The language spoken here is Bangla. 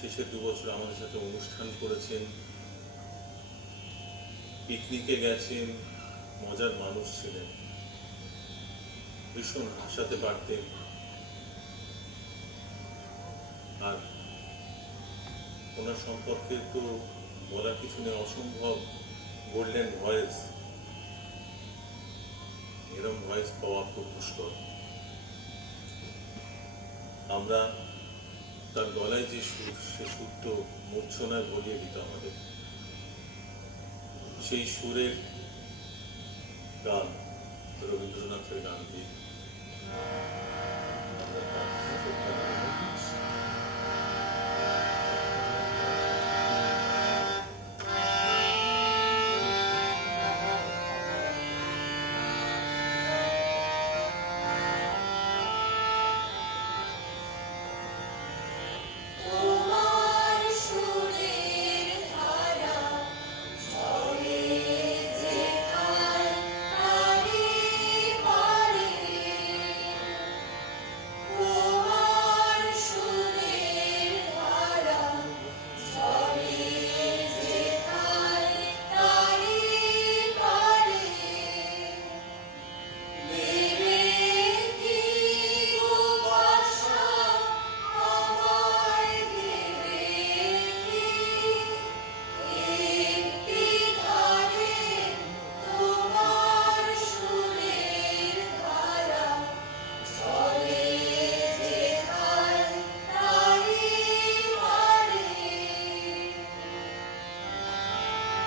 শেষের 2 বছর আমাদের সাথে অনুষ্ঠান করেছেন, পিকনিকে গেছেন, মজার মানুষ ছিলেন, ভীষণ হাসাতে পারতেন। আর ওনার সম্পর্কে তো বলার কিছু নেই, অসম্ভব গোল্ডেন ভয়েস। এরম ভয়েস পাওয়া খুব মুশকিল। আমরা তার গলায় যে সুর, সে সুর তো মূর্ছনায় ভরিয়ে দিত আমাদের। সেই সুরের গান, রবীন্দ্রনাথের গান দিয়ে আমরা তার শ্রদ্ধা